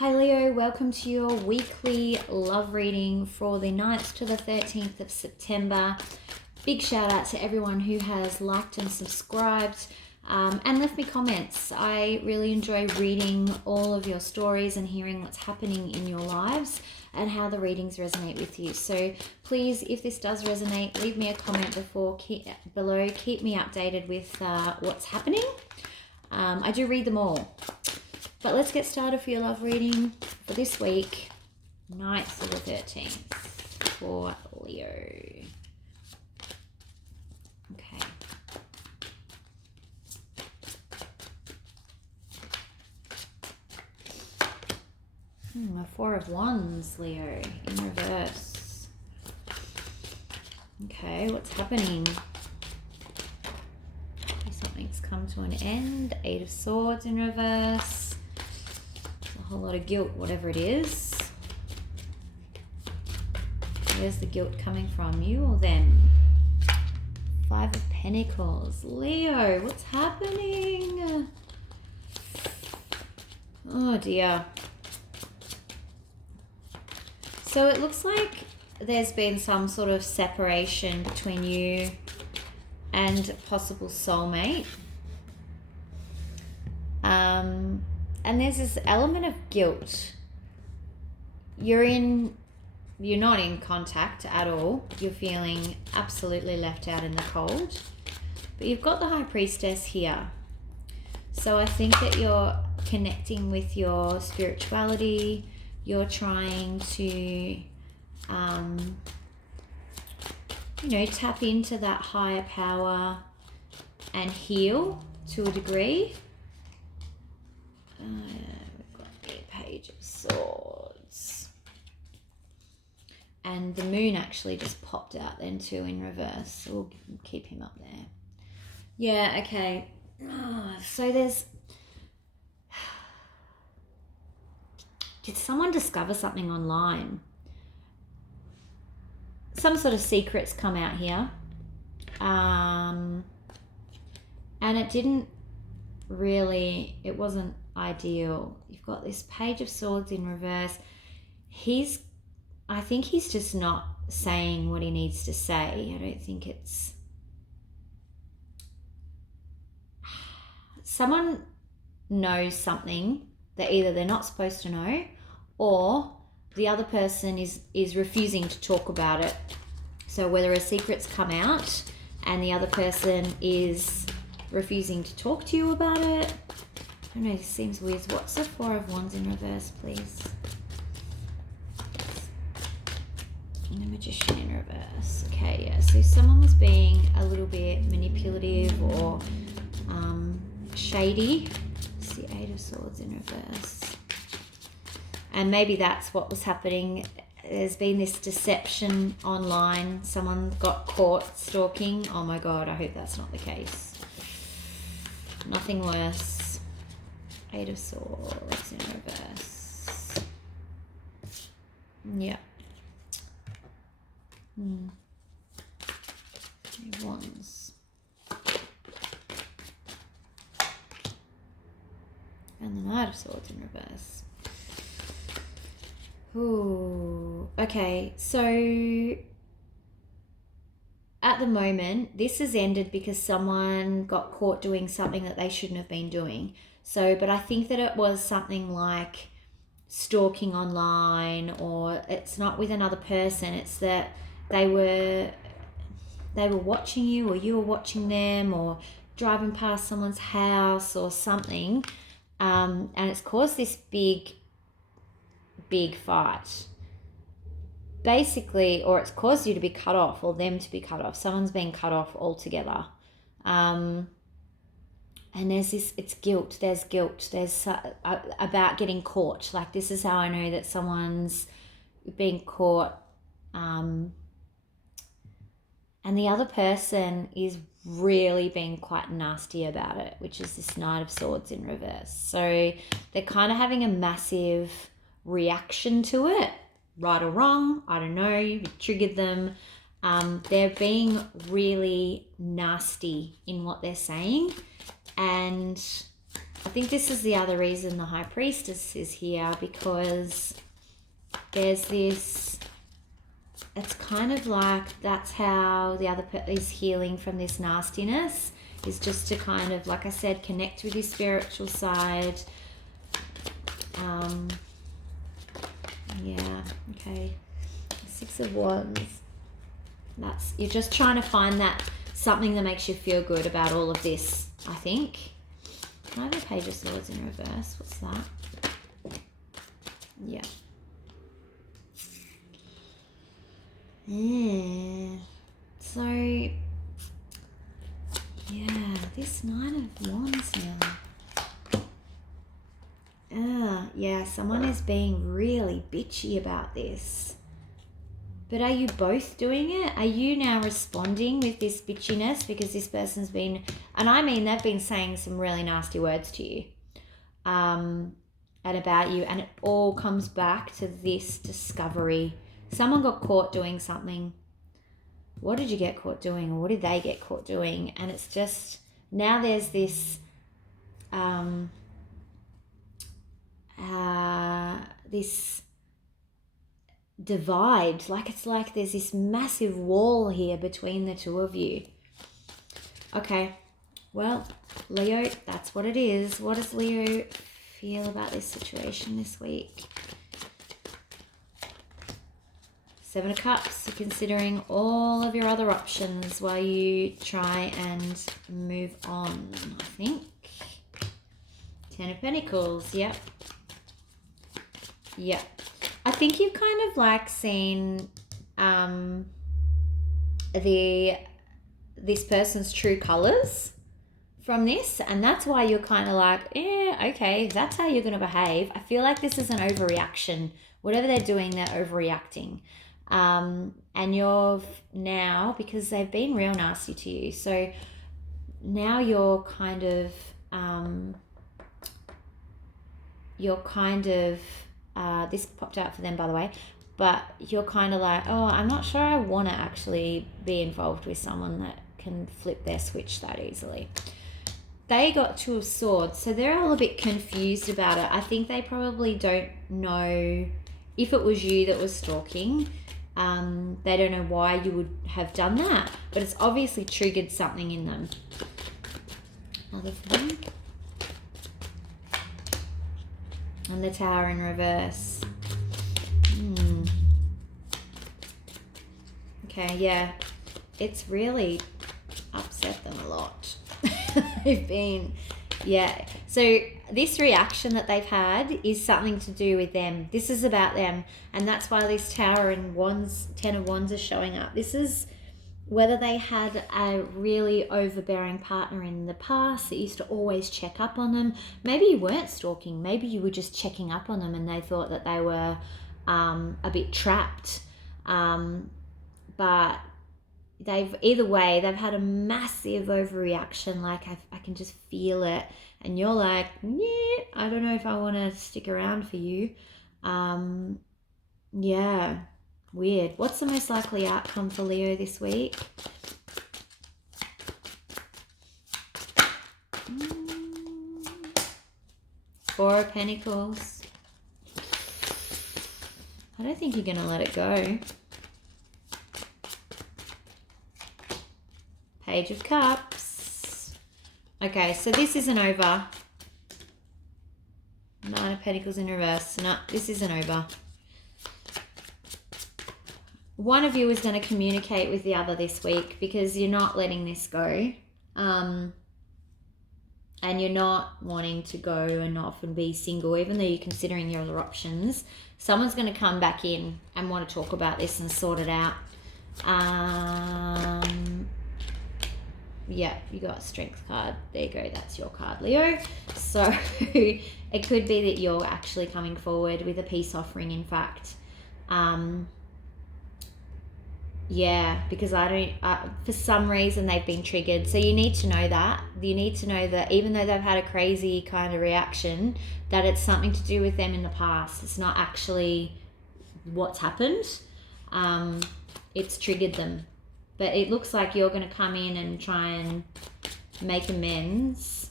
Hi Leo, welcome to your weekly love reading for the 9th to the 13th of September. Big shout out to everyone who has liked and subscribed and left me comments. I really enjoy reading all of your stories and hearing what's happening in your lives and how the readings resonate with you. So please, if this does resonate, leave me a comment below. Keep me updated with what's happening. I do read them all. But let's get started for your love reading for this week, 9th to the 13th for Leo. Okay. A Four of Wands, Leo, in reverse. Okay, what's happening? Something's come to an end. Eight of Swords in reverse. A whole lot of guilt, whatever it is. Where's the guilt coming from? You or them? Five of Pentacles. Leo, what's happening? Oh dear. So it looks like there's been some sort of separation between you and a possible soulmate. And there's this element of guilt. You're not in contact at all. You're feeling absolutely left out in the cold. But you've got the High Priestess here. So I think that you're connecting with your spirituality. You're trying to, tap into that higher power and heal to a degree. We've got the Page of Swords. And the moon actually just popped out then too in reverse. So we'll keep him up there. Yeah, okay. So there's... Did someone discover something online? Some sort of secrets come out here. And it wasn't ideal. You've got this Page of Swords in reverse. I think he's just not saying what he needs to say. I don't think it's... Someone knows something that either they're not supposed to know or the other person is refusing to talk about it. So whether a secret's come out and the other person is refusing to talk to you about it. I don't know, this seems weird. What's the Four of Wands in reverse, please? And the Magician in reverse. Okay, yeah, so someone was being a little bit manipulative or shady. It's the Eight of Swords in reverse. And maybe that's what was happening. There's been this deception online. Someone got caught stalking. Oh my God, I hope that's not the case. Nothing worse. Eight of Swords in reverse. Yeah. Wands. And the Knight of Swords in reverse. Ooh. Okay, so at the moment, this has ended because someone got caught doing something that they shouldn't have been doing. So, but I think that it was something like stalking online, or it's not with another person. It's that they were watching you, or you were watching them, or driving past someone's house or something. And it's caused this big fight. Basically, or it's caused you to be cut off, or them to be cut off. Someone's been cut off altogether. And there's this, it's guilt. There's guilt. There's about getting caught. Like, this is how I know that someone's being caught. And the other person is really being quite nasty about it, which is this Knight of Swords in reverse. So they're kind of having a massive reaction to it. Right or wrong, I don't know, you triggered them. They're being really nasty in what they're saying, and I think this is the other reason the High Priestess is here, because there's this, it's kind of like that's how the other person is healing from this nastiness, is just to kind of, like I said, connect with your spiritual side. Yeah, okay. 6 of Wands. That's, you're just trying to find that something that makes you feel good about all of this, I think. Can I have a Page of Swords in reverse? What's that? Yeah. Yeah. So, yeah, this Nine of Wands now. Yeah, someone is being really bitchy about this. But are you both doing it? Are you now responding with this bitchiness because this person's been, and I mean they've been saying some really nasty words to you and about you, and it all comes back to this discovery. Someone got caught doing something. What did you get caught doing, or what did they get caught doing? And it's just, now there's this this divide, like it's like there's this massive wall here between the two of you. Okay, well, Leo, that's what it is. What does Leo feel about this situation this week? 7 of Cups, so considering all of your other options while you try and move on, I think. 10 of Pentacles, yep. Yep. I think you've kind of like seen this person's true colors from this, and that's why you're kind of like, okay, if that's how you're going to behave. I feel like this is an overreaction. Whatever they're doing, they're overreacting. And you're now, because they've been real nasty to you, so now you're kind of this popped out for them, by the way, but you're kind of like, oh, I'm not sure I want to actually be involved with someone that can flip their switch that easily. They got 2 of Swords, so they're all a bit confused about it. I think they probably don't know if it was you that was stalking. They don't know why you would have done that, but it's obviously triggered something in them. Another thing. And the Tower in reverse. Okay, yeah. It's really upset them a lot. They've been, yeah. So this reaction that they've had is something to do with them. This is about them. And that's why this Tower and Wands, 10 of Wands is showing up. This is whether they had a really overbearing partner in the past that used to always check up on them. Maybe you weren't stalking. Maybe you were just checking up on them and they thought that they were a bit trapped. But either way, they've had a massive overreaction. Like I can just feel it. And you're like, yeah, I don't know if I want to stick around for you. Yeah. Weird. What's the most likely outcome for Leo this week? Four of Pentacles. I don't think you're going to let it go. Page of Cups. Okay, so this isn't over. 9 of Pentacles in reverse. No, this isn't over. One of you is going to communicate with the other this week because you're not letting this go. And you're not wanting to go and off and be single, even though you're considering your other options. Someone's going to come back in and want to talk about this and sort it out. Yeah, you got a Strength card. There you go. That's your card, Leo. So it could be that you're actually coming forward with a peace offering, in fact. Yeah, because for some reason they've been triggered. So you need to know that. You need to know that even though they've had a crazy kind of reaction, that it's something to do with them in the past. It's not actually what's happened. It's triggered them. But it looks like you're going to come in and try and make amends.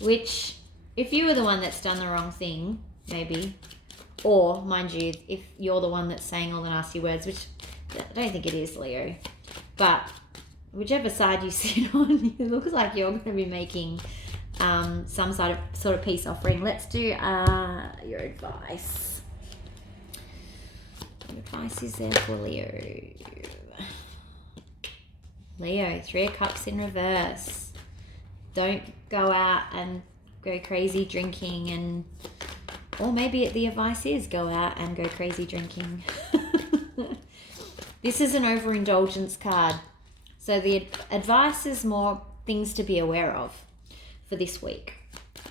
which if you were the one that's done the wrong thing, maybe, or mind you, if you're the one that's saying all the nasty words, which I don't think it is, Leo, but whichever side you sit on, it looks like you're going to be making some sort of peace offering. Let's do your advice. What advice is there for Leo? Leo, 3 of Cups in reverse. Don't go out and go crazy drinking, and or maybe the advice is go out and go crazy drinking. This is an overindulgence card. So the advice is more things to be aware of for this week.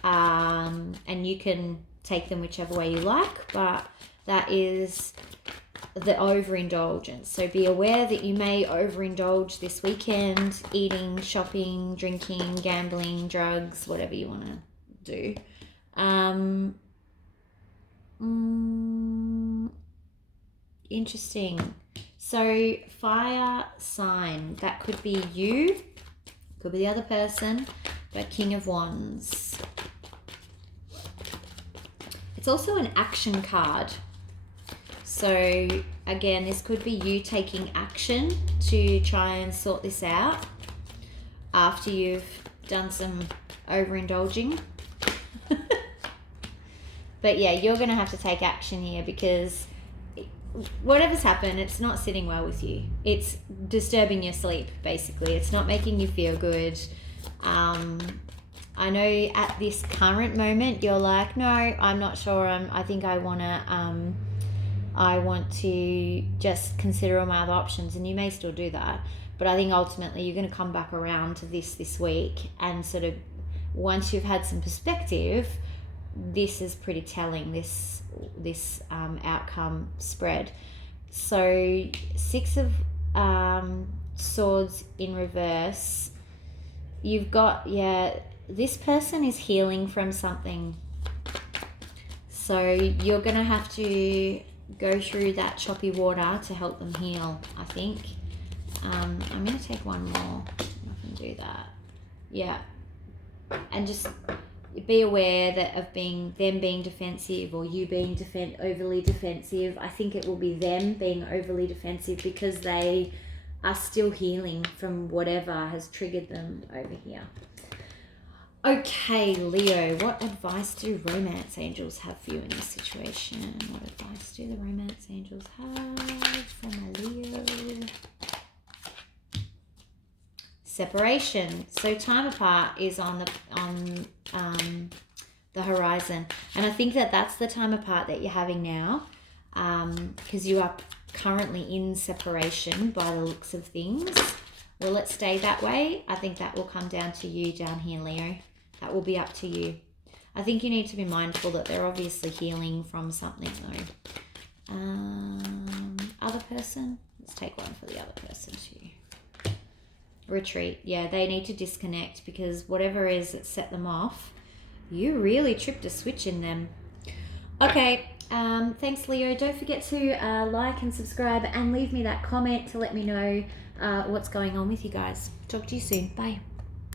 And you can take them whichever way you like, but that is the overindulgence. So be aware that you may overindulge this weekend, eating, shopping, drinking, gambling, drugs, whatever you want to do. Interesting. So fire sign, that could be you, could be the other person, but King of Wands. It's also an action card. So again, this could be you taking action to try and sort this out after you've done some overindulging. But yeah, you're going to have to take action here because whatever's happened, it's not sitting well with you. It's disturbing your sleep, basically. It's not making you feel good. I know at this current moment, you're like, no, I'm not sure. I think I want to just consider all my other options, and you may still do that. But I think ultimately you're going to come back around to this week, and sort of once you've had some perspective, this is pretty telling, this outcome spread. So 6 of Swords in reverse. You've got, this person is healing from something. So you're going to have to go through that choppy water to help them heal, I think. I'm going to take one more. I can do that. Yeah. And just be aware that of them being defensive, or you being overly defensive. I think it will be them being overly defensive because they are still healing from whatever has triggered them over here. Okay, Leo, what advice do romance angels have for you in this situation? What advice do the romance angels have for my Leo? Separation. So time apart is on the horizon, and I think that's the time apart that you're having now, because you are currently in separation by the looks of things. Will it stay that way? I think that will come down to you down here, Leo. That will be up to you. I think you need to be mindful that they're obviously healing from something though. Other person. Let's take one for the other person too. Retreat. Yeah, they need to disconnect because whatever is that set them off, you really tripped a switch in them. Okay, thanks Leo. Don't forget to like and subscribe and leave me that comment to let me know what's going on with you guys. Talk to you soon. Bye.